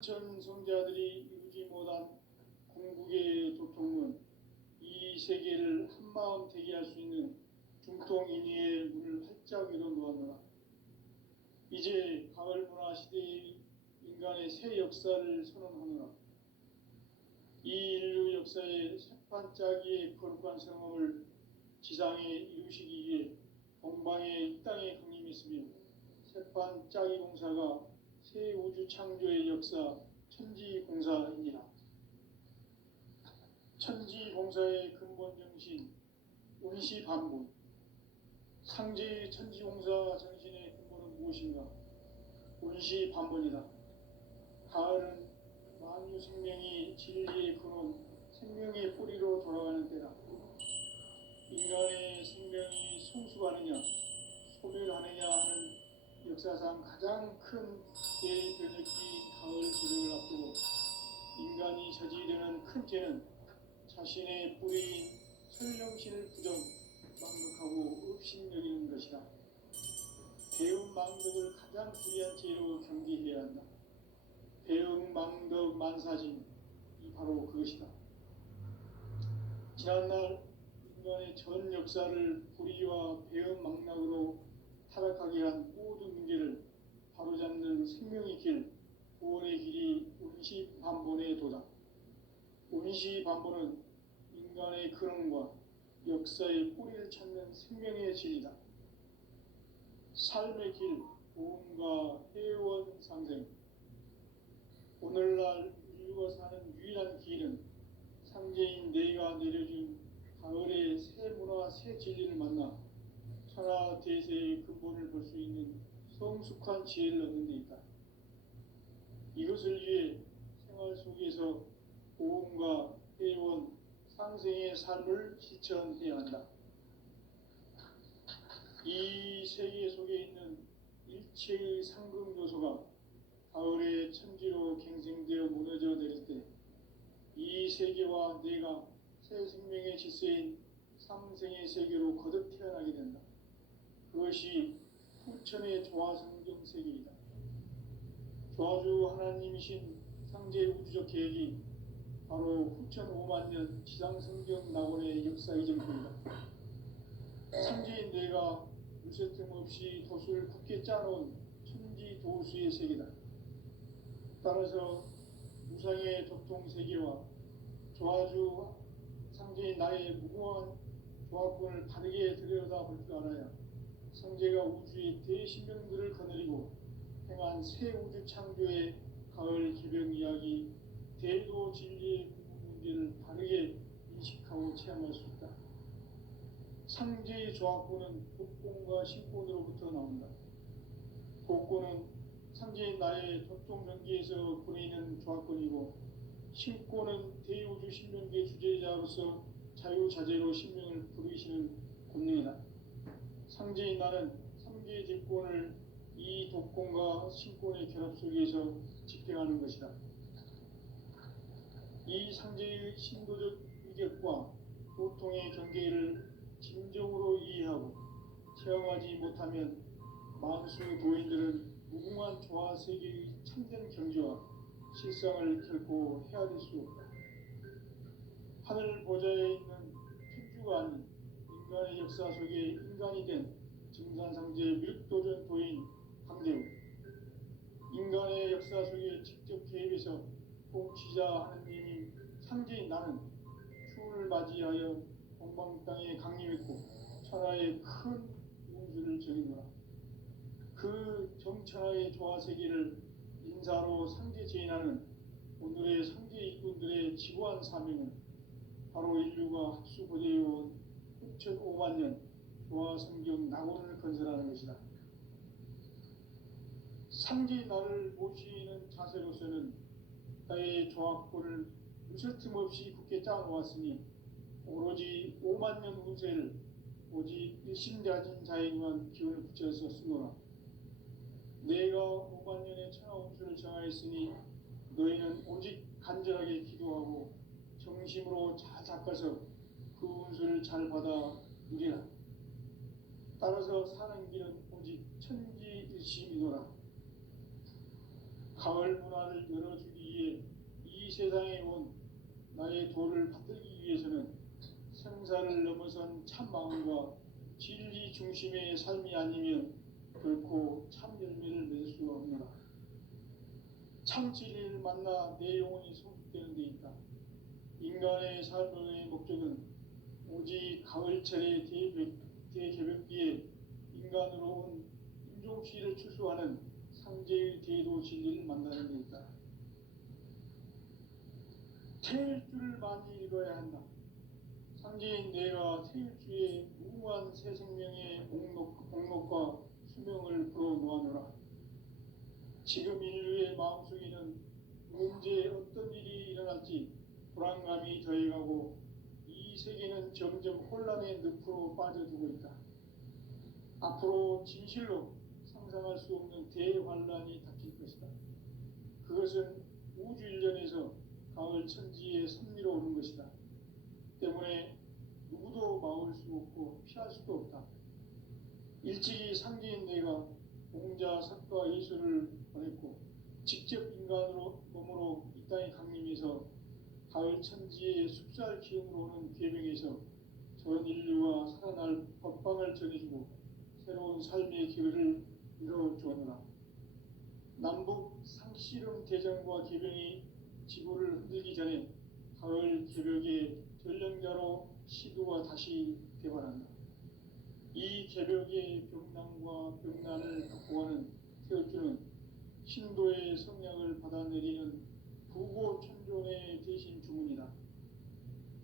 천 성자들이 이루지 못한 궁극의 도통은 이 세계를 한마음 되게 할 수 있는 중통인의의 문을 활짝 열어 놓았노라. 이제 가을 문화 시대의 인간의 새 역사를 선언하노라. 이 인류 역사의 새판짜기의 거룩한 성함을 지상에 이루시기 위해 동방에 이 땅에 강림했으며 새판짜기 공사가 새 우주 창조의 역사 천지공사이니라. 천지공사의 근본 정신 운시반본. 상제의 천지공사 정신의 근본은 무엇인가? 운시반본이다. 가을은 만유 생명이 진리의 근원, 생명의 뿌리로 돌아가는 때다. 인간의 생명이 성숙하느냐 소멸하느냐 하는 역사상 가장 큰 대변혁기인 가을 조정을 앞두고 인간이 저지르는 큰 죄는 자신의 뿌리인 설령신을 부정, 망덕하고 업신여기는 것이다. 배움 망덕을 가장 불의한 죄로 경계해야 한다. 배움 망덕 만사진, 이 바로 그것이다. 지난날 인간의 전 역사를 불의와 배움 망락으로 타락하게 한 모든 문제를 바로잡는 생명의 길, 구원의 길이 운시반본에 도다. 운시반본은 인간의 근원과 역사의 뿌리를 찾는 생명의 진리다. 삶의 길, 보험과 회원 상생. 오늘날 인류가 사는 유일한 길은 상제인 내가 내려준 가을의 새 문화, 새 진리를 만나 천하 대세의 근본을 볼 수 있는 성숙한 지혜를 얻는 데 있다. 이것을 위해 생활 속에서 보험과 회원, 상생의 삶을 실천해야 한다. 이 세계 속에 있는 일체의 상급 요소가 가을의 천지로 갱생되어 무너져 내릴 때 이 세계와 내가 새 생명의 질서인 상생의 세계로 거듭 태어나게 된다. 그것이 후천의 조화성경 세계이다. 조화주 하나님이신 상제 우주적 계획이 바로 후천 5만 년 지상성경 낙원의 역사의 정통이다. 상제인 내가 물새틈 없이 도수를 굳게 짜놓은 천지도수의 세계다. 따라서 무상의 도통세계와 조화주 상제인 나의 무궁한 조합권을 바르게 들여다볼 줄 알아야 상제가 우주의 대신명들을 거느리고 행한 새 우주 창조의 가을 개병 이야기, 대도 진리의 문제를 바르게 인식하고 체험할 수 있다. 상제의 조합권은 독권과 신권으로부터 나온다. 독권은 상제인 나의 도통명기에서 보내는 조합권이고 신권은 대우주 신명기의 주제자로서 자유자재로 신명을 부르시는 권능이다. 상제인 나는 3개의 대권을 이 독권과 신권의 결합 속에서 집행하는 것이다. 이 상제의 신도적 위격과 보통의 경계를 진정으로 이해하고 체험하지 못하면 만수 도인들은 무궁한 조화 세계의 참된 경지와 실상을 결코 헤아릴 수 없다. 하늘 보좌에 있는 천주가 아닌 인간의 역사 속에 인간이 된 증산상제 밀도전 도인 강대우, 인간의 역사 속에 직접 개입해서 통치자 하느님인 상제인 나는 추운을 맞이하여 동방 땅에 강림했고 천하의 큰 운수를 정해노라. 그 정천하의 조화세계를 인사로 상제 제인하는 오늘의 상제 일꾼들의 지고한 사명은 바로 인류가 합수보내어온 6,5만 년 조화성경 낙원을 건설하는 것이다. 상제 나를 모시는 자세로서는 나의 조합권을 무설틈 없이 굳게 짜놓았으니 오로지 5만 년 운세를 오직 일심자진 자에게만 기운을 붙여서 쓰노라. 내가 5만 년의 천하 운수를 정하였으니 너희는 오직 간절하게 기도하고 정심으로 잘 닦아서 그 운수를 잘 받아 누리라. 따라서 사는 길은 오직 천지일심이노라. 가을 문화를 열어주기 위해 이 세상에 온 나의 도를 받들기 위해서는 생사를 넘어선 참 마음과 진리 중심의 삶이 아니면 결코 참 열매를 맺을 수 없노라. 참 진리를 만나 내 영혼이 성숙되는 데 있다. 인간의 삶의 목적은 오직 가을철의 대개벽기에 인간으로 온 인종시를 출소하는 상제의 대도 진리를 만나는 데 있다. 태일주를 많이 읽어야 한다. 상제인 내가 태일주의 무한 새 생명의 목록과 수명을 풀어놓아노라. 지금 인류의 마음속에는 언제 어떤 일이 일어날지 불안감이 더해가고 이 세계는 점점 혼란의 늪으로 빠져들고 있다. 앞으로 진실로 상상할 수 없는 대환란이 닥칠 것이다. 그것은 우주 일련에서 가을 천지에 섭리로 오는 것이다. 때문에 누구도 막을 수 없고 피할 수도 없다. 일찍이 상제인 내가 공자, 석가, 예수를 보냈고 직접 인간으로 몸으로 이 땅에 강림해서 가을 천지의 숲살 기운으로 오는 계명에서 전 인류와 살아날 법방을 전해주고 새로운 삶의 기회를 이뤄주었노라. 남북 상씨름 대전과 계병이 지구를 흔들기 전에 가을 개벽의 전령자로 시도가 다시 개발한다. 이 개벽의 병난과 병난을 극복하는 태울주는 신도의 성량을 받아내리는 부고천존의 대신 주문이다.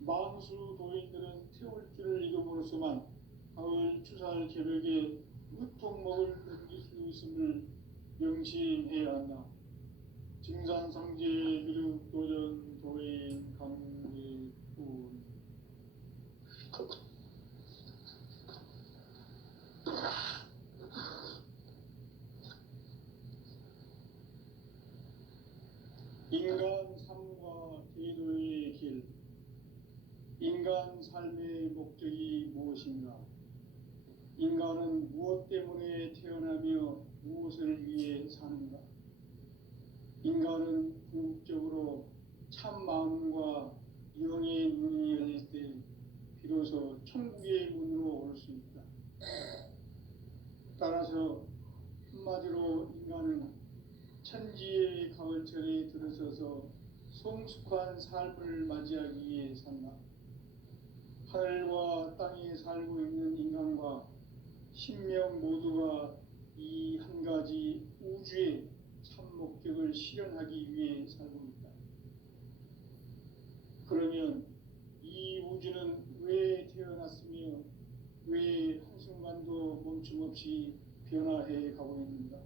만수 도인들은 태울주를 읽음으로써만 가을 추살 개벽의 으통목을 넘길 수 있음을 명심해야 한다. 증산상제 미륵도전 도인 강례꾼. 인간 삶과 대도의 길. 인간 삶의 목적이 무엇인가? 인간은 무엇 때문에 태어나며 무엇을 위해 사는가? 인간은 궁극적으로 참 마음과 영의 문이 열릴 때 비로소 천국의 문으로 올 수 있다. 따라서 한마디로 인간은 천지의 가을철에 들어서서 성숙한 삶을 맞이하기 위해 산다. 하늘과 땅에 살고 있는 인간과 신명 모두가 이 한 가지 우주의 참 목적을 실현하기 위해 살고 있다. 그러면 이 우주는 왜 태어났으며 왜 한순간도 멈춤없이 변화해 가고 있는가?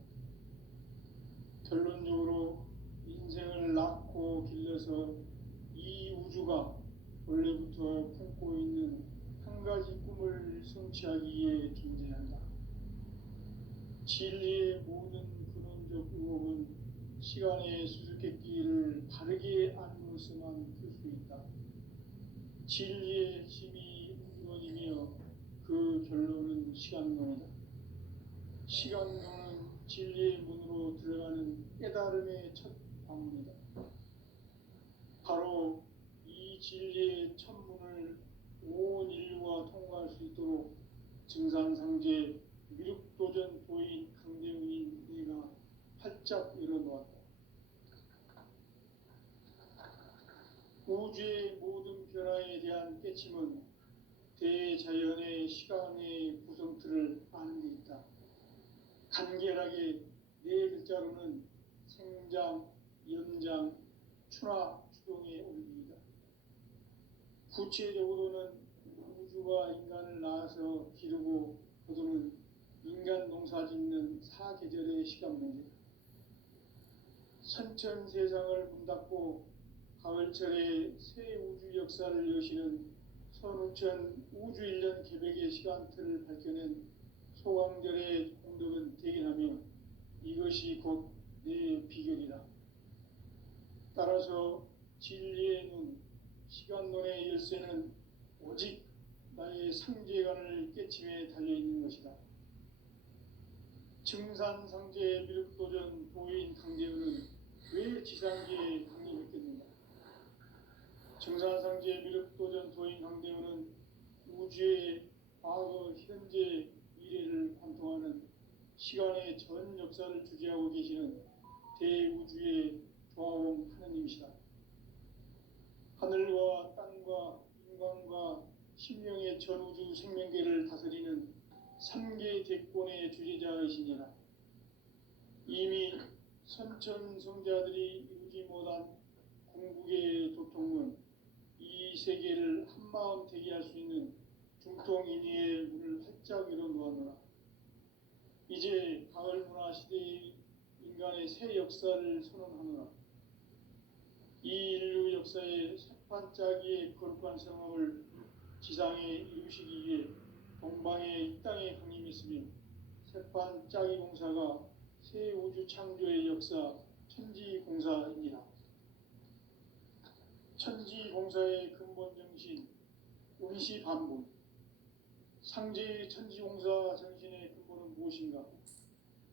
결론적으로 인생을 낳고 길러서 이 우주가 원래부터 품고 있는 한 가지 꿈을 성취하기 위해 존재한다. 진리의 모든 근원적 의혹은 시간의 수수께끼를 바르게 알므로서만 풀 수 있다. 진리의 핵심이 우주론이며 그 결론은 시간론이다. 시간론은 진리의 문으로 들어가는 깨달음의 첫 방문이다. 바로 이 진리의 첫 문을 온 인류가 통과할 수 있도록 증산상제 미륵도전 도인 강대웅인 내가 활짝 열어놓았다. 우주의 모든 변화에 대한 깨침은 대자연의 시간의 구성틀을 아는 데 있다. 간결하게 네 글자로는 생장, 연장, 추나 추동의 원리이다. 구체적으로는 우주가 인간을 낳아서 기르고 거두는 인간 농사 짓는 사계절의 시간 문제다. 선천 세상을 문 닫고 가을철에 새 우주 역사를 여시는 선우천 우주 일년 개벽의 시간틀을 밝혀낸 소강절의 공덕은 대견하며 이것이 곧 내 비결이다. 따라서 진리의 눈, 시간론의 열쇠는 오직 나의 상제관을 깨침에 달려있는 것이다. 증산상제 미륵도전 도인 강대우는 왜 지상계에 강림했겠는가? 정산상제 미륵도전 도인 강대원은 우주의 과거, 현재, 미래를 관통하는 시간의 전 역사를 주재하고 계시는 대우주의 조화원 하느님이시다. 하늘과 땅과 인간과 신명의 전우주 생명계를 다스리는 삼계 대권의 주재자이시니라. 이미 선천성자들이 이루지 못한 궁극의 도통은 이 세계를 한마음 되게 할 수 있는 중통인의의 문을 활짝 열어놓았노라. 이제 가을 문화 시대의 인간의 새 역사를 선언하노라. 이 인류 역사의 새판짜기의 거룩한 성함을 지상에 이루시기 위해 동방의 이 땅에 강림했으며 새판짜기 공사가 새 우주 창조의 역사 천지공사입니다. 천지공사의 근본 정신 운시반본. 상제의 천지공사 정신의 근본은 무엇인가?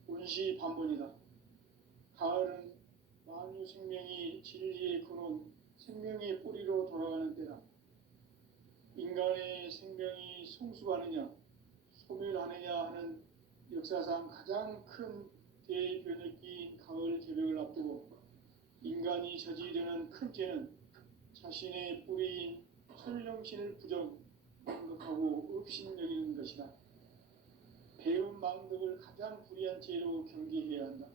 운시반본이다. 가을은 만유 생명이 진리의 근원, 생명의 뿌리로 돌아가는 때다. 인간의 생명이 성숙하느냐, 소멸하느냐 하는 역사상 가장 큰 대변혁기인 가을 개벽을 앞두고 인간이 저지르는 큰 죄는 자신의 뿌리인 천령신을 부정하고 업신여기는 것이다. 배은망덕을 가장 불의한 죄로 경계해야 한다.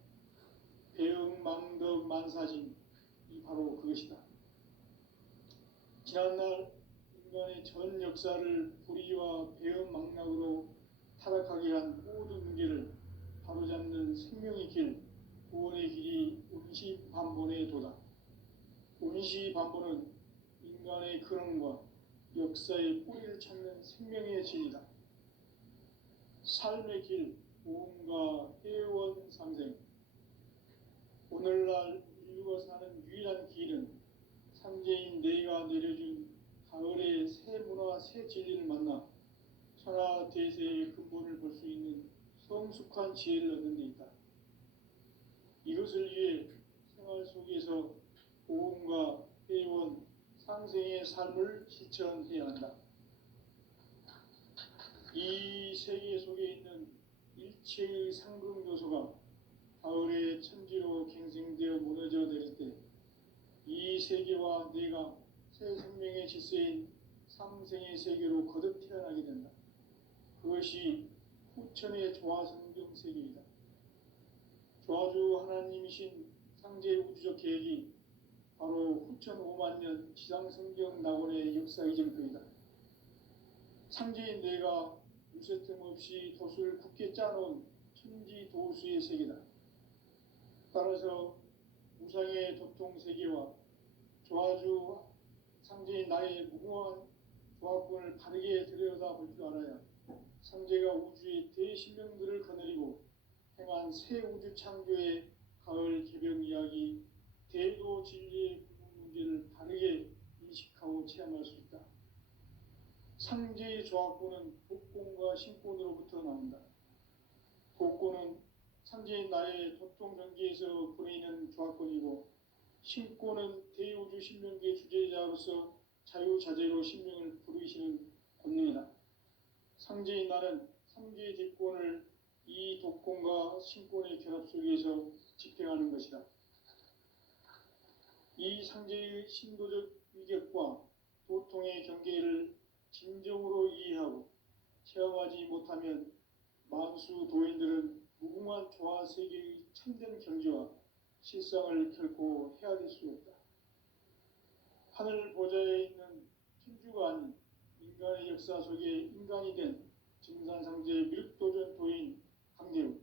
배은망덕 만사진이 바로 그것이다. 지난날 인간의 전 역사를 불의와 배은망락으로 타락하게 한 모든 문제를 바로잡는 생명의 길, 구원의 길이 운시반본의 도다. 운시반본은 인간의 근원과 역사의 뿌리를 찾는 생명의 진리다. 삶의 길, 보험과 회원 상생. 오늘날 인류가 사는 유일한 길은 삼재인 내가 내려준 가을의 새 문화, 새 진리를 만나 천하 대세의 근본을 볼 수 있는 성숙한 지혜를 얻는 데 있다. 이것을 위해 생활 속에서 보험과 회원, 상생의 삶을 실천해야 한다. 이 세계 속에 있는 일체의 상극 요소가 가을의 천지로 갱생되어 무너져 내릴 때 이 세계와 내가 새 생명의 질서인 상생의 세계로 거듭 태어나게 된다. 그것이 후천의 조화성경 세계이다. 조화주 하나님이신 상제 우주적 계획이 바로 후천 5만년 지상성경 낙원의 역사 이정표이다. 상제인 내가 유세틈 없이 돛을 굳게 짜놓은 천지도수의 세계다. 따라서 우상의 도통세계와 조화주 상제인 나의 무궁한 조화권을 바르게 들여다볼 줄 알아야 상제가 우주의 대신령들을 거느리고 행한 새 우주 창조의 가을 개벽 이야기, 대도 진리의 문제를 바르게 인식하고 체험할 수 있다. 상제의 조화권은 독권과 신권으로부터 나온다. 독권은 상제인 나의 도통전기에서 보내는 조화권이고, 신권은 대우주 신명계 주제자로서 자유자재로 신명을 부르시는 권능이다. 상제인 나는 상제의 대권을 이 독권과 신권의 결합 속에서 집행하는 것이다. 이 상제의 신도적 위격과 도통의 경계를 진정으로 이해하고 체험하지 못하면 만수 도인들은 무궁한 조화 세계의 참된 경지와 실상을 결코 헤아릴 수 없다. 하늘 보좌에 있는 천주가 아닌 인간의 역사 속에 인간이 된 정산상제 미륵도전 도인 강대우,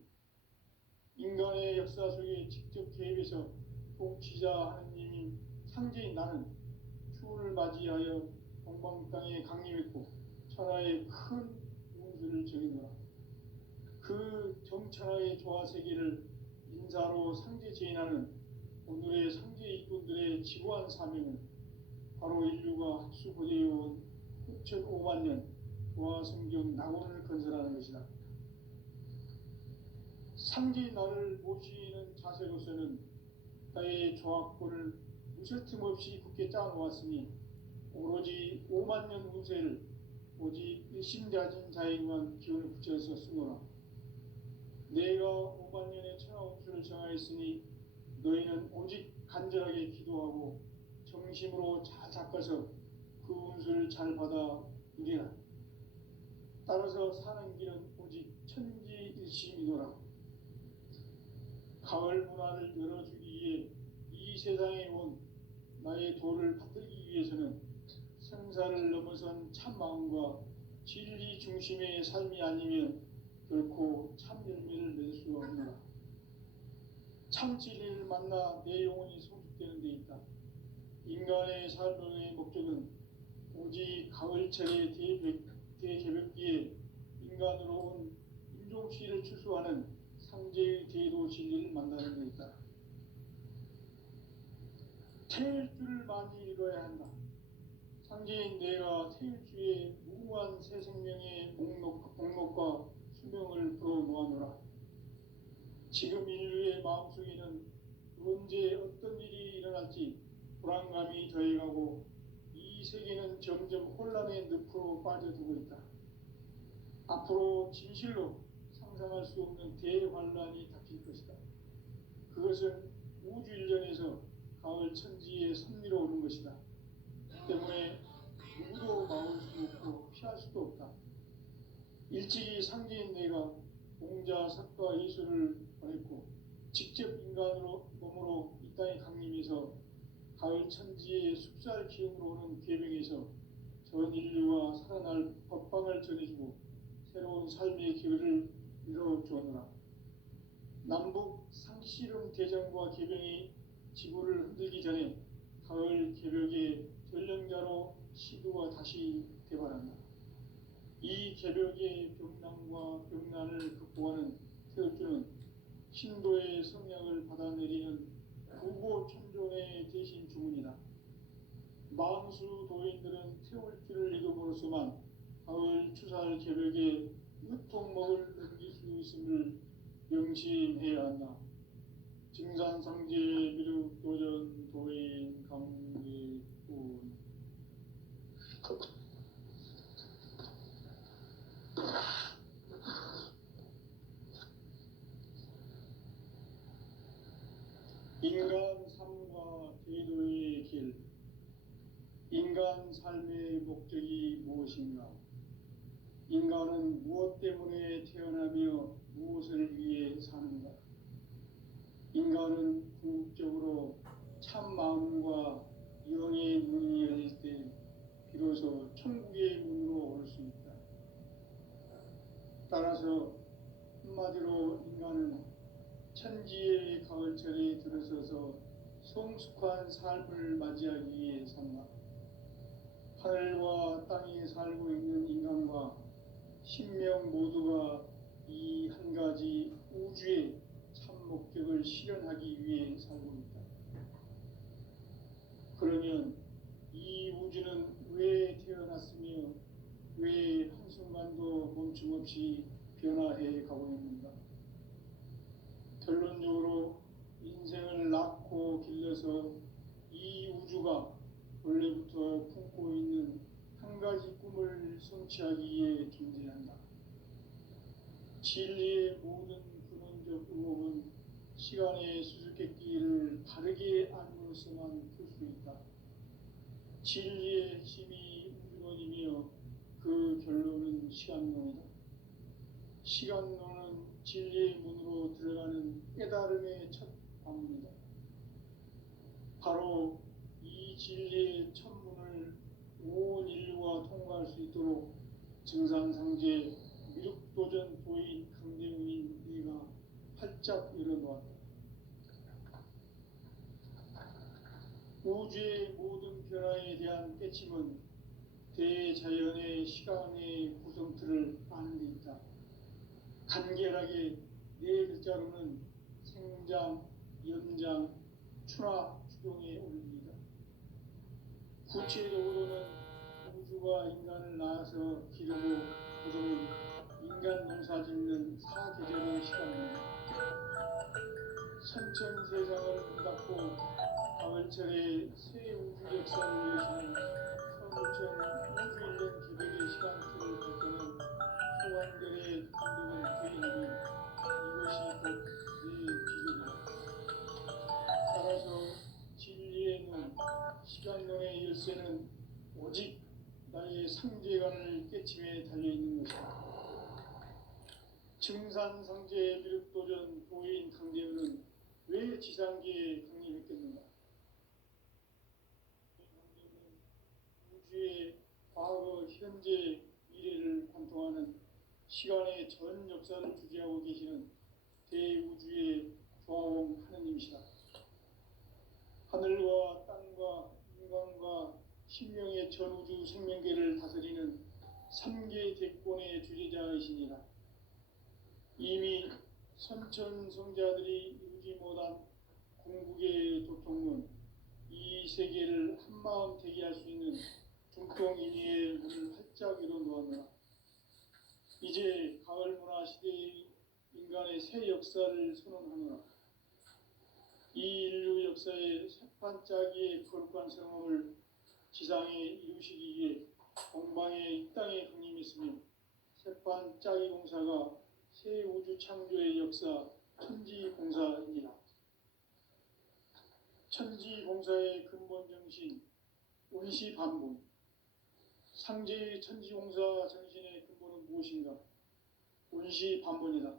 인간의 역사 속에 직접 개입해서 통치자 하느님인 상제인 나는 추운을 맞이하여 동방 땅에 강림했고 천하의 큰 운수를 정해노라. 그 정천하의 조화 세계를 인사로 상제 제인하는 오늘의 상제 일꾼들의 지구한 사명은 바로 인류가 학수고대해온 6,5만 년 조화 성경 낙원을 건설하는 것이다. 상제인 나를 모시는 자세로서는 나의 조합권을 무쇠 틈 없이 굳게 짜놓았으니 오로지 5만 년 운세를 오직 일심가진 자에게만 기운을 붙여서 쓰노라. 내가 5만 년의 천하 운수를 정하였으니 너희는 오직 간절하게 기도하고 정심으로 잘 닦아서 그 운수를 잘 받아 누리라. 따라서 사는 길은 오직 천지일심이노라. 가을 문화를 열어주기 위해 이 세상에 온 나의 도를 받들기 위해서는 생사를 넘어선 참마음과 진리 중심의 삶이 아니면 결코 참 열매를 맺을 수 없노라. 참 진리를 만나 내 영혼이 성숙되는 데 있다. 인간의 삶의 목적은 오직 가을철의 대개벽기에 인간으로 온 인종시를 추수하는 상제의 대도 진리를 만나는 데 있다. 태일주를 많이 읽어야 한다. 상제인 내가 태일주의 무궁한 새 생명의 목록과 수명을 풀어놓아노라. 지금 인류의 마음속에는 언제 어떤 일이 일어날지 불안감이 더해가고 이 세계는 점점 혼란의 늪으로 빠져들고 있다. 앞으로 진실로 상상할 수 없는 대환란이 닥칠 것이다. 그것은 우주 일전에서 가을 천지의 섭리로 오는 것이다. 때문에 누구도 막을 수 없고 피할 수도 없다. 일찍이 상제인 내가 공자, 석가, 예술을 보냈고 직접 인간으로 몸으로 이 땅에 강림해서 가을 천지의 숲살 기운으로 오는 계명에서 전 인류가 살아날 법방을 전해주고 새로운 삶의 기회를 이뤄주었노라. 남북 상씨름 대전과 계병이 지구를 흔들기 전에 가을 개벽의 전령자로 시도가 다시 개발한다. 이 개벽의 병난과 병난을 극복하는 태울주는 신도의 성령을 받아내리는 구고천존의 대신 주문이다. 만수 도인들은 태울주를 읽음으로써만 가을 추살 개벽의 유통목을 넘길 수 있음을 명심해야 한다. 증산상제 미륵 도전 도인 강계군 인간 삶과 제도의 길. 인간 삶의 목적이 무엇인가? 인간은 무엇 때문에 태어나며 무엇을 위해 사는가? 인간은 궁극적으로 참 마음과 영의 문이 열릴 때 비로소 천국의 문으로 올 수 있다. 따라서 한마디로 인간은 천지의 가을철에 들어서서 성숙한 삶을 맞이하기 위해 산다. 하늘과 땅에 살고 있는 인간과 신명 모두가 이 한 가지 우주의 참 목적을 실현하기 위해 살고 있다. 그러면 이 우주는 왜 태어났으며 왜 한순간도 멈춤없이 변화해 가고 있는가? 결론적으로 인생을 낳고 길러서 이 우주가 원래부터 품고 있는 한 가지 꿈을 성취하기 위해 존재한다. 진리의 모든 근원적 의혹은 시간의 수수께끼를 바르게 알므로써만 풀 수 있다. 진리의 핵심이 우주론이며 그 결론은 시간론이다. 시간론은 진리의 문으로 들어가는 깨달음의 첫 방문이다. 바로 이 진리의 첫 문을 온 인류가 통과할 수 있도록 증산상제 미륵도전 도인 강대우인 네가 활짝 열어놓았다. 우주의 모든 변화에 대한 깨침은 대자연의 시간의 구성틀을 아는 데 있다. 간결하게 네 글자로는 생장, 연장, 추나 추동의 원리이다. 구체적으로는 우주가 인간을 낳아서 기르고 구성은 인간 농사 짓는 사계절의 시간입니다. 선천 세상을 문닫고 가을철에 새 우주 역사를 여시는 서울천 우주일년 기백의 시간표를 볼 때는 소환들의 감독은 부인하니 이것이 곧 내 비극이다. 따라서 진리의 눈, 시간론의 열쇠는 오직 나의 상제관을 깨침에 달려있는 것이다. 증산상제의 비륵도전 도인 강대우는 왜 지상계에 강림했겠는가? 강대우는 우주의 과거, 현재, 미래를 관통하는 시간의 전 역사를 주재하고 계시는 대우주의 조화원 하느님이시다. 하늘과 땅과 인간과 신명의 전우주 생명계를 다스리는 3계 대권의 주재자이시니라. 이미 선천성자들이 이루지 못한 궁극의 도통문, 이 세계를 한마음 되게 할 수 있는 중통인의의 문을 활짝 열어놓았노라. 이제 가을 문화 시대의 인간의 새 역사를 선언하노라. 이 인류 역사의 새판짜기의 거룩한 성험을 지상에 이루시기 위해 공방에 이 땅에 강림했으며 새판짜기 공사가 새 우주 창조의 역사 천지공사이니라. 천지공사의 근본 정신 원시반본. 상제의 천지공사 정신의 근본은 무엇인가? 원시반본이다.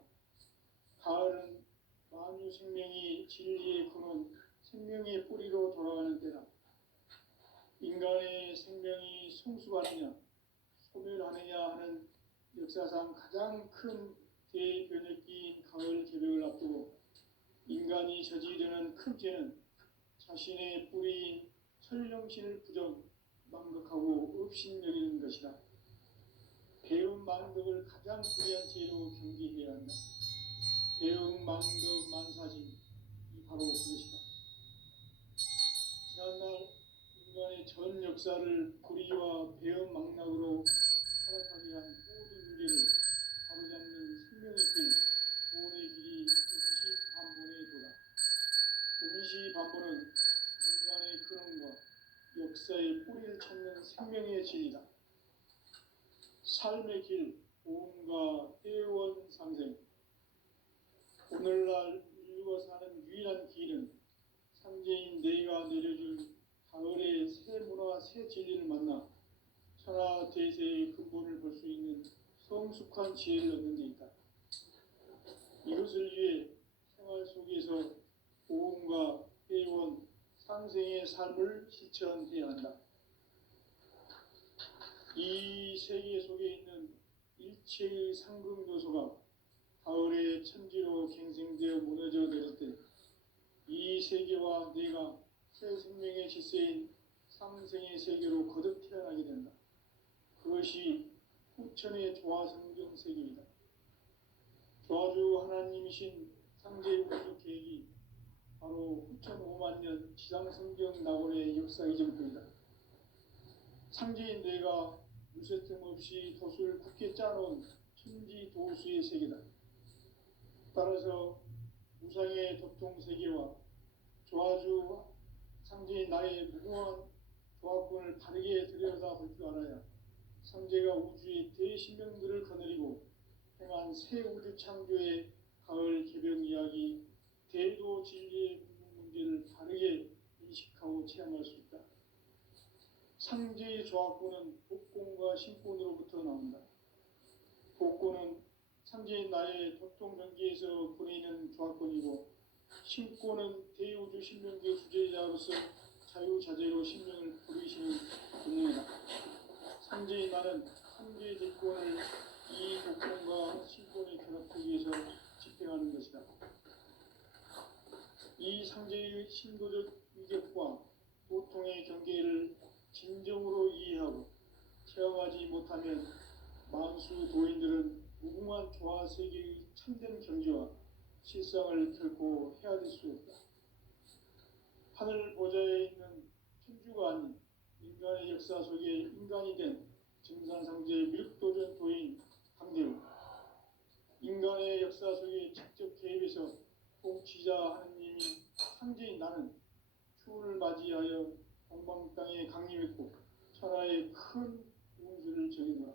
가을은 만유 생명이 진리의 근원, 생명의 뿌리로 돌아가는 때다. 인간의 생명이 성숙하느냐, 소멸하느냐 하는 역사상 가장 큰 대변혁기인 가을 개벽을 앞두고 인간이 저지르는 큰 죄는 자신의 뿌리인 설령신을 부정, 망각하고 업신여기는 것이다. 배움 망덕을 가장 불의한 죄로 경계해야 한다. 배움 망덕 만사진, 이 바로 그것이다. 지난날 인간의 전 역사를 불의와 배움 망락으로 타락하게 한 모든 문제를 바로잡는 생명의 길, 구원의 길이 원시반본의 도다. 원시반본은 인간의 근원과 역사의 뿌리를 찾는 생명의 진리다. 삶의 길, 보험과 회원 상생. 오늘날 인류가 사는 유일한 길은 상제인 내가 내려줄 가을의 새 문화, 새 진리를 만나 천하 대세의 근본을 볼 수 있는 성숙한 지혜를 얻는 데 있다. 이것을 위해 생활 속에서 보험과 회원, 상생의 삶을 실천해야 한다. 이 세계 속에 있는 일체의 상극 요소가 가을의 천지로 갱생되어 무너져 내릴 때 이 세계와 내가 새 생명의 질서인 상생의 세계로 거듭 태어나게 된다. 그것이 후천의 조화성경 세계이다. 조화주 하나님이신 상제 우주 계획이 바로 후천 5만 년 지상성경 낙원의 역사 이전표이다. 상제인 내가 무쇠 틈 없이 돛을 굳게 짜놓은 천지 도수의 세계다. 따라서 무상의 도통 세계와 조화주 상제인 나의 무궁한 조합권을 바르게 들여다볼 줄 알아야 상제가 우주의 대신명들을 거느리고 행한 새 우주 창조의 가을 개벽 이야기, 대도 진리의 문제를 바르게 인식하고 체험할 수 있다. 상제의 조합권은 복권과 신권으로부터 나온다. 복권은 상제인 나의 도통전기에서 보내는 조합권이고, 신권은 대우주 신명계 주제자로서 자유자재로 신명을 부리시는 본능이다. 상제인 나는 상제의 대권을 이 복권과 신권의 결합하기 위해서 집행하는 것이다. 이 상제의 신도적 위격과 보통의 경계를 진정으로 이해하고 체험하지 못하면 만수 도인들은 무궁한 조화 세계의 참된 경지와 실상을 결코 헤아릴 수 없다. 하늘 보좌에 있는 천주가 아닌 인간의 역사 속에 인간이 된 증산상제 밀도전 도인 강대우, 인간의 역사 속에 직접 개입해서 통치자 하느님의 상제인 나는 추운을 맞이하여 동방 땅에 강림했고 천하의 큰 운수를 정해노라.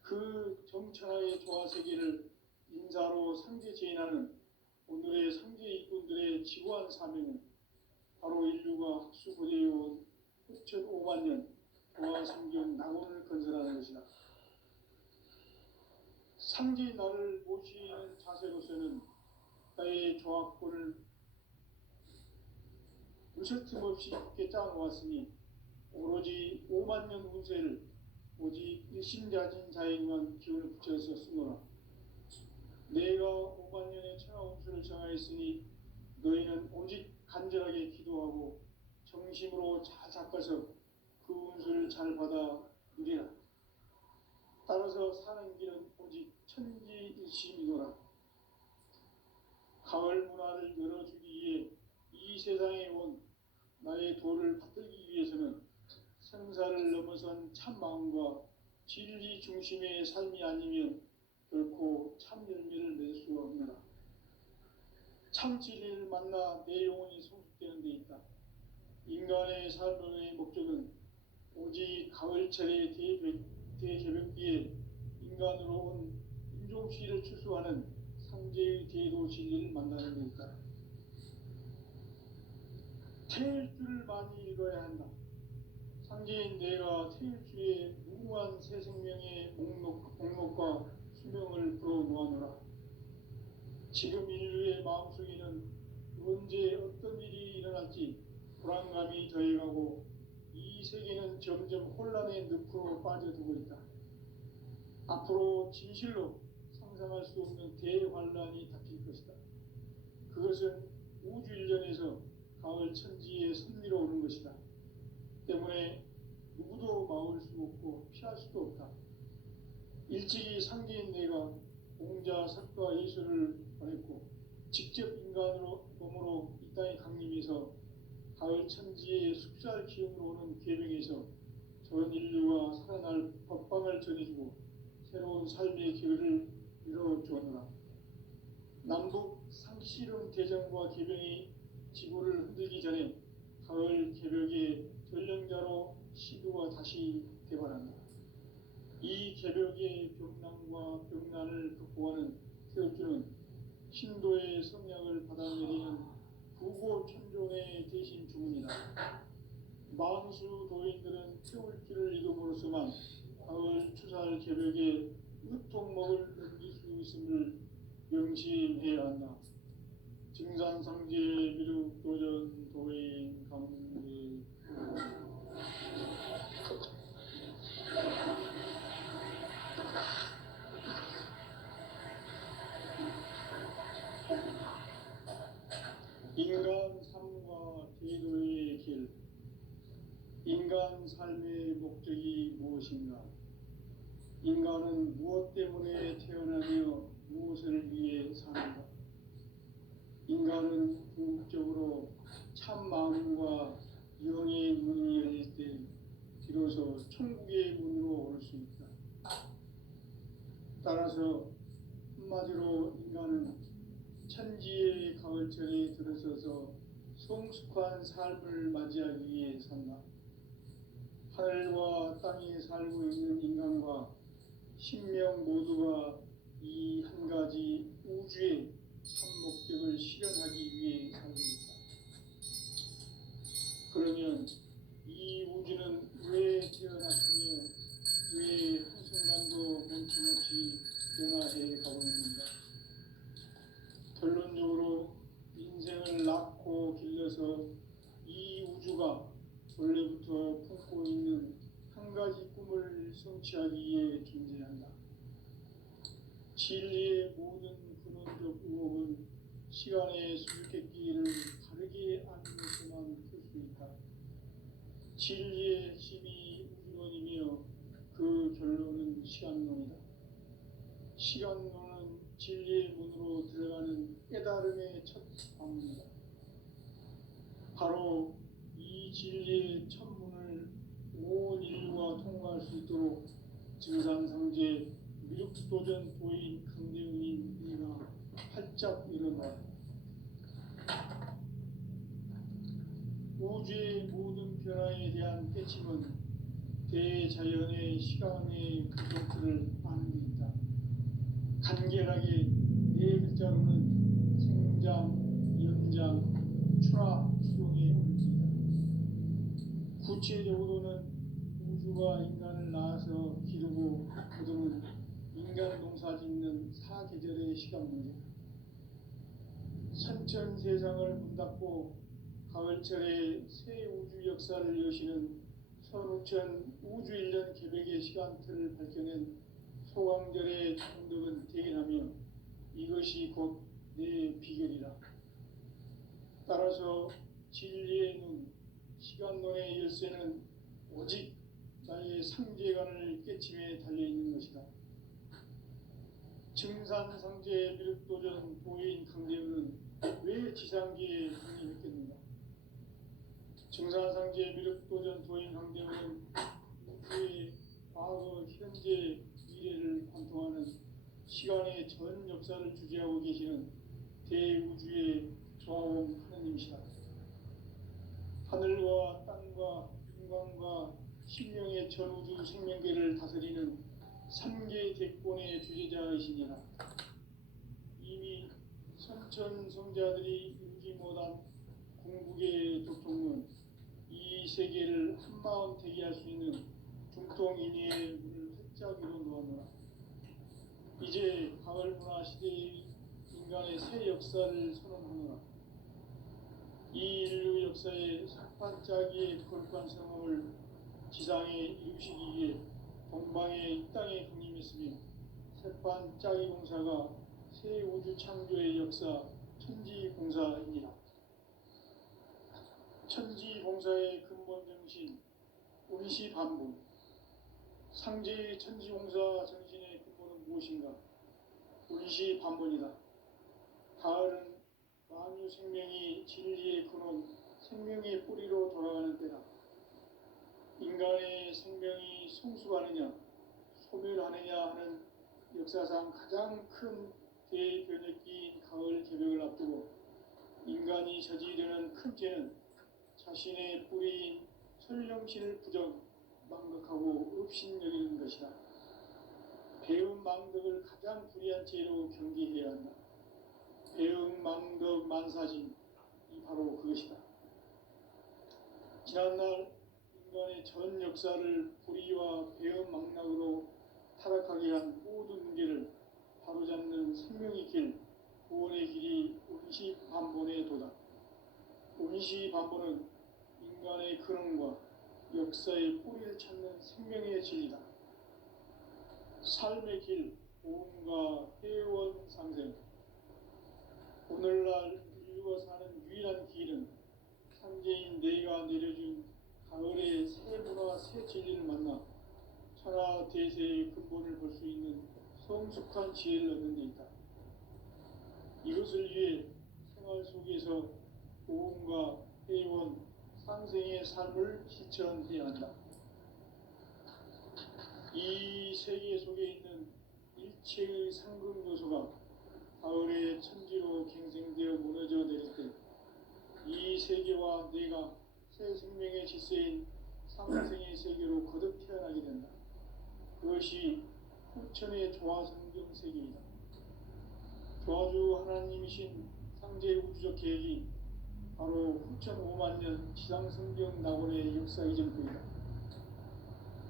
그 정천하의 조화세계를 인사로 상제 제인하는 오늘의 상제 일꾼들의 지구한 사명은 바로 인류가 학수고대해온 6,5만 년 조화성경 낙원을 건설하는 것이다. 상제인 나를 모시는 자세로서는 나의 조합권을 무쇠틈 없이 굳게 짜놓았으니 오로지 5만 년 운세를 오직 일심자진 자에게만 기운을 붙여서 쓰노라. 내가 5만 년의 천하 운수를 정하였으니 너희는 오직 간절하게 기도하고 정심으로 잘 닦아서 그 운수를 잘 받아 누리라. 따라서 사는 길은 오직 천지일심이노라. 가을 문화를 열어주기 위해 이 세상에 온 나의 도를 받들기 위해서는 생사를 넘어선 참 마음과 진리 중심의 삶이 아니면 결코 참 열매를 맺을 수 없느라. 참 진리를 만나 내 영혼이 성숙되는 데 있다. 인간의 삶의 목적은 오직 가을철의 대개벽기에 인간으로 온 인종시를 추수하는 상제의 대도 진리를 만나는 데 있다. 태일주를 많이 읽어야 한다. 상제인 내가 태일주의 무궁한 새 생명의 목록과 수명을 불어놓아노라. 지금 인류의 마음속에는 언제 어떤 일이 일어날지 불안감이 더해가고 이 세계는 점점 혼란의 늪으로 빠져들고 있다. 앞으로 진실로 상상할 수 없는 대환란이 닥칠 것이다. 그것은 우주 일련에서 가을 천지에 선미로 오는 것이다. 때문에 누구도 막을 수 없고 피할 수도 없다. 일찍이 상제인 내가 공자, 석가, 예수를 보냈고 직접 인간으로 몸으로 이 땅에 강림해서 가을 천지의 숙살 기운으로 오는 계명에서 전 인류가 살아날 법방을 전해주고 새로운 삶의 기회를 이뤄주었노라. 남북 상시름 대전과 계병이 지구를 흔들기 전에 가을 개벽의 전령자로 시도가 다시 개발한다. 이 개벽의 벽난과 벽난을 극복하는 태엽주는 신도의 성약을 받아내리는 부고천종의 대신 주문이다. 만수 도인들은 태울주를 읽음으로써만 가을 추살 개벽의 으통목을 넘길 수 있음을 명심해야 한다. 증산상제 미륵도전 도인 강대 인간 삶과 제도의 길. 인간 삶의 목적이 무엇인가? 인간은 무엇 때문에 태어나며 무엇을 위해 사는가? 인간은 궁극적으로 참 마음과 영의 문이 열릴 때 비로소 천국의 문으로 올 수 있다. 따라서 한마디로 인간은 천지의 가을철에 들어서서 성숙한 삶을 맞이하기 위해 산다. 하늘과 땅에 살고 있는 인간과 신명 모두가 이 한 가지 우주의 참 목적을 실현하기 위해 살고 있다. 그러면 이 우주는 왜 태어났으며 왜 한순간도 멈춤없이 변화해 가고 있는가? 결론적으로 인생을 낳고 길러서 이 우주가 원래부터 품고 있는 한 가지 꿈을 성취하기 위해 존재한다. 진리의 모든 근원적 의혹은 시간의 수수께끼를 바르게 아는것에만 풀 수 있다. 진리의 핵심이 우주론이며 그 결론은 시간론이다. 시간론은 진리의 문으로 들어가는 깨달음의 첫 관문이다. 바로 이 진리의 첫 문을 온 인류가 통과할 수 있도록 증산상제 미륵도전 도인 강대의 의가 활짝 일어나 우주의 모든 변화에 대한 깨침은 대자연의 시간의 구조틀을 아는 데 있다. 간결하게 네 글자로는 생장, 연장, 출하, 추동의 원리이다. 구체적으로는 우주가 인간을 낳아서 기르고 거두는 인간 농사 짓는 사계절의 시간 문제. 선천 세상을 문닫고 가을철에 새 우주 역사를 여시는 선우천 우주 1년 계획의 시간틀을 밝혀낸 소강절의 총독은 대견하며 이것이 곧 내 비결이라. 따라서 진리의 눈, 시간론의 열쇠는 오직 나의 상제관을 깨침에 달려있는 것이다. 증산상제 미륵도전 도인 강대우는 왜 지상기에 강림했겠는가? 증산상제 미륵도전 도인 강대우는 우주의 과거, 현재, 미래를 관통하는 시간의 전 역사를 주재하고 계시는 대우주의 조화원 하느님이시다. 하늘과 땅과 인간과 신령의 전우주 생명계를 다스리는 3개 대권의 주제자이시니라. 이미 선천성자들이 이루지 못한 궁극의 도통은 이 세계를 한마음 되게 할 수 있는 중통인의의 문을 활짝 열어 놓았노라. 이제 가을 문화 시대의 인간의 새 역사를 선언하노라. 이 인류 역사의 삭반짜기의 거룩한 성함을 지상에 이루시기 위해 동방의 이 땅에 강림했으며 새반짜기 공사가 새 우주 창조의 역사 천지공사이니라. 천지공사의 근본 정신 운시반분. 상제의 천지공사 정신의 근본은 무엇인가? 운시반분이다. 가을은 만유 생명이 진리의 근원, 생명의 뿌리로 돌아가는 때다. 인간의 생명이 성숙하느냐, 소멸하느냐 하는 역사상 가장 큰 대변혁기인 가을 개벽을 앞두고 인간이 저지르는 큰 죄는 자신의 뿌리인 설령신을 부정, 망각하고 업신여기는 것이다. 배운 망덕을 가장 불의한 죄로 경계해야 한다. 배응 망덕 만사진, 이 바로 그것이다. 지난날 인간의 전 역사를 불의와 배응 망락으로 타락하게 한 모든 문제를 바로잡는 생명의 길, 구원의 길이 운시반본의 도다. 운시반본은 인간의 근원과 역사의 뿌리를 찾는 생명의 진리다. 삶의 길, 보험과 회원 상생. 오늘날 인류가 사는 유일한 길은 상제인 내가 내려준 가을의 새 문화, 새 진리를 만나 천하 대세의 근본을 볼 수 있는 성숙한 지혜를 얻는 데 있다. 이것을 위해 생활 속에서 보험과 회원, 상생의 삶을 실천해야 한다. 이 세계 속에 있는 일체의 상급 요소가 가을의 천지로 갱생되어 무너져 내릴 때 이 세계와 내가 새 생명의 질서인 상생의 세계로 거듭 태어나게 된다. 그것이 후천의 조화성경 세계이다. 조화주 하나님이신 상제 우주적 계획이 바로 후천 5만 년 지상성경 낙원의 역사 이전부이다.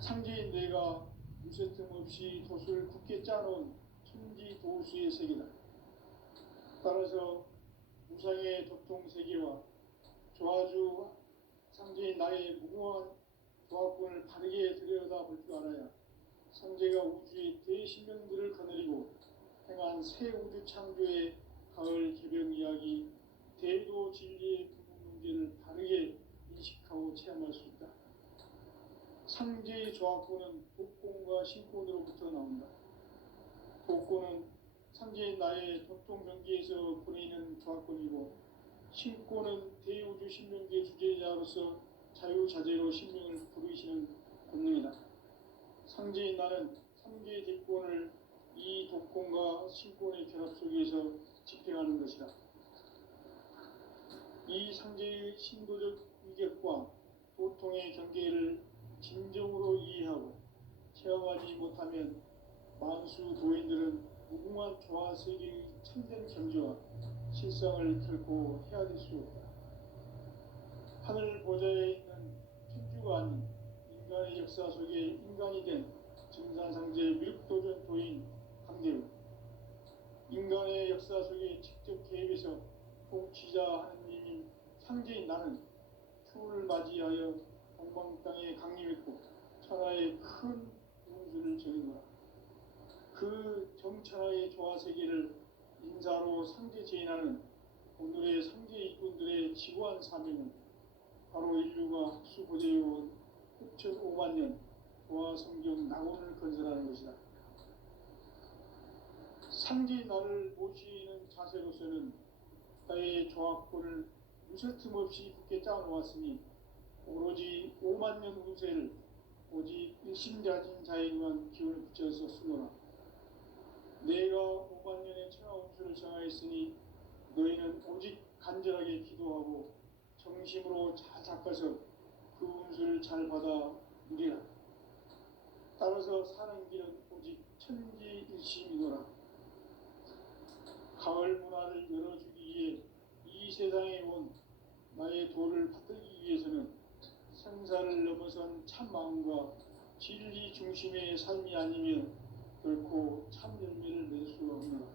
상제인 내가 무쇠틈 없이 돛을 굳게 짜놓은 천지 도수의 세계다. 따라서 무상의 도통 세계와 조화주 상제인 나의 무궁한 조화권을 바르게 들여다볼 줄 알아야 상제가 우주의 대신명들을 거느리고 행한 새 우주 창조의 가을 개벽 이야기, 대도 진리의 근본 문제를 바르게 인식하고 체험할 수 있다. 상제의 조화권은 독권과 신권으로부터 나온다. 독권은 상제인 나의 도통 경기에서 보내는 조화권이고, 신권은 대우주 신명계 주제자로서 자유자재로 신명을 부르시는 권능이다. 상제인 나는 3개의 대권을 이 독권과 신권의 결합 속에서 집행하는 것이다. 이 상제의 신도적 위격과 고통의 경계를 진정으로 이해하고 체험하지 못하면 만수 도인들은 무궁한 조화세계의 참된 경지와 실상을 결코 헤아릴 수 없다. 하늘 보좌에 있는 천주가 아닌 인간의 역사 속에 인간이 된 증산상제 미륵도전 도인 강대우, 인간의 역사 속에 직접 개입해서 통치자 하느님인 상제인 나는 추후를 맞이하여 동방 땅에 강림했고 천하의 큰 운수를 정했노라. 그 정천하의 조화세계를 인사로 상제 제인하는 오늘의 상제 일꾼들의 지구한 사명은 바로 인류가 학수고대해온 6,500만 년 조화성경 낙원을 건설하는 것이다. 상제 나를 모시는 자세로서는 나의 조합권을 무설틈 없이 굳게 짜놓았으니 오로지 5만 년 운세를 오직 일심자진 자에게만 기운을 붙여서 쓰노라. 내가 5만 년의 천하 운수를 정하였으니 너희는 오직 간절하게 기도하고 정심으로 잘 닦아서 그 운수를 잘 받아 누리라. 따라서 사는 길은 오직 천지일심이노라. 가을 문화를 열어주기 위해 이 세상에 온 나의 도를 받들기 위해서는 생사를 넘어선 참 마음과 진리 중심의 삶이 아니면 결코 참 열매를 맺을 수 없노라.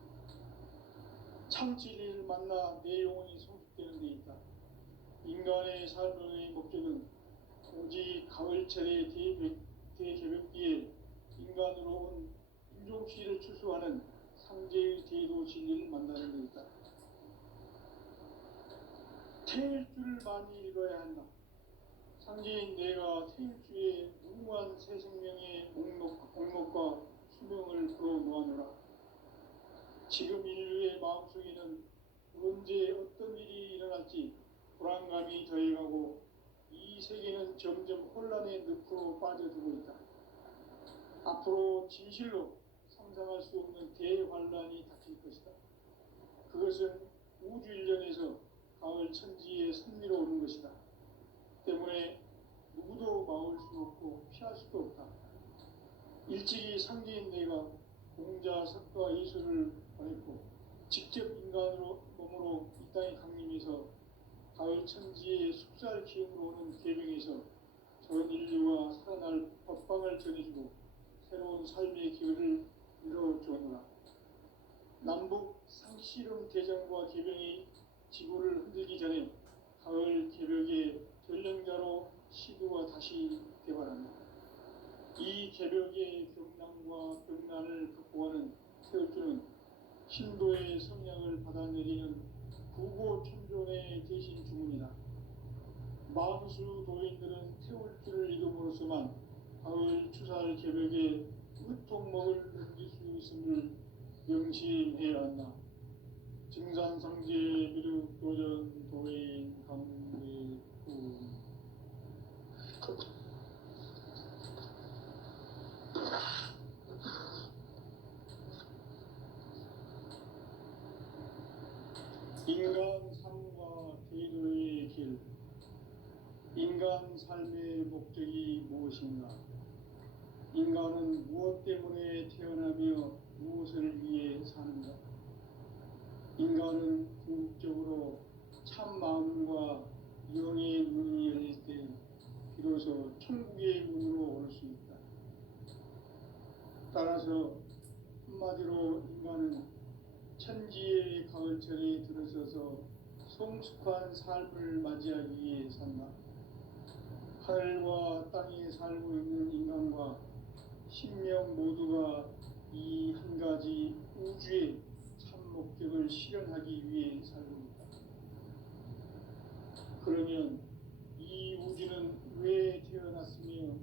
참 진리를 만나 내 영혼이 성숙되는 데 있다. 인간의 삶의 목적은 오직 가을철의 대개벽기에 인간으로 온 인종씨를 추수하는 상제의 대도 진리를 만나는 데 있다. 태일주를 많이 읽어야 한다. 상제인 내가 태일주의 무궁한 새 생명의 목록과 수명을 풀어놓아노라. 지금 인류의 마음속에는 언제 어떤 일이 일어날지 불안감이 더해가고 이 세계는 점점 혼란의 늪으로 빠져들고 있다. 앞으로 진실로 상상할 수 없는 대환란이 닥칠 것이다. 그것은 우주 일련에서 가을 천지에 선미로 오는 것이다. 때문에 누구도 막을 수 없고 피할 수도 없다. 일찍이 상제인 내가 공자, 석가, 예수를 보냈고 직접 인간으로 몸으로 이 땅에 강림해서 가을 천지의 숙살 기운으로 오는 계명에서 전 인류와 살아날 법방을 전해주고 새로운 삶의 기회를 이뤄주었노라. 남북 상씨름 대전과 계명이 지구를 흔들기 전에 가을 개벽의 전령자로 시도가 다시 개발한다. 이 개벽의 경난과 병난을 극복하는 태울주는 신도의 성량을 받아내리는 구고천존의 대신 주문이다. 만수 도인들은 태울주를 이름으로서만 가을 추살 개벽의 으통목을 넘길 수 있음을 명심해야 한다. 증산상제 미륵도전 도인 강대구. 인간 삶과 대도의 길. 인간 삶의 목적이 무엇인가? 인간은 무엇 때문에 태어나며 무엇을 위해 사는가? 인간은 궁극적으로 참 마음과 영의 문이 열릴 때 비로소 천국의 문으로 올 수 있다. 따라서 한마디로 인간은 천지의 가을철에 들어서서 성숙한 삶을 맞이하기 위해 산다. 하늘과 땅에 살고 있는 인간과 신명 모두가 이 한 가지 우주의 참 목적을 실현하기 위해 살고 있다. 그러면 이 우주는 왜 태어났으며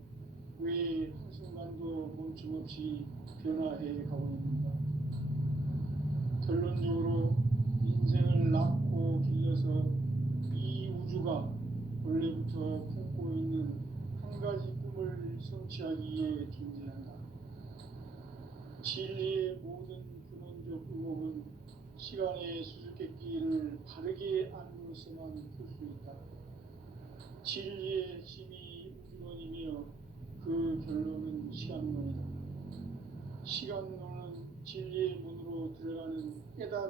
왜 한순간도 멈춤없이 변화해 가고 있는가? 결론적으로 인생을 낳고 길러서 이 우주가 원래부터 품고 있는 한 가지 꿈을 성취하기 위해 존재한다. 진리의 모든 근원적 의목은 시간의 수수께끼를 바르게 알므로서만 풀 수 있다. 진리의 힘이 우주론이며 그 결론은 시간론이다. 시간론은 진리의 문으로 들어가는 깨달음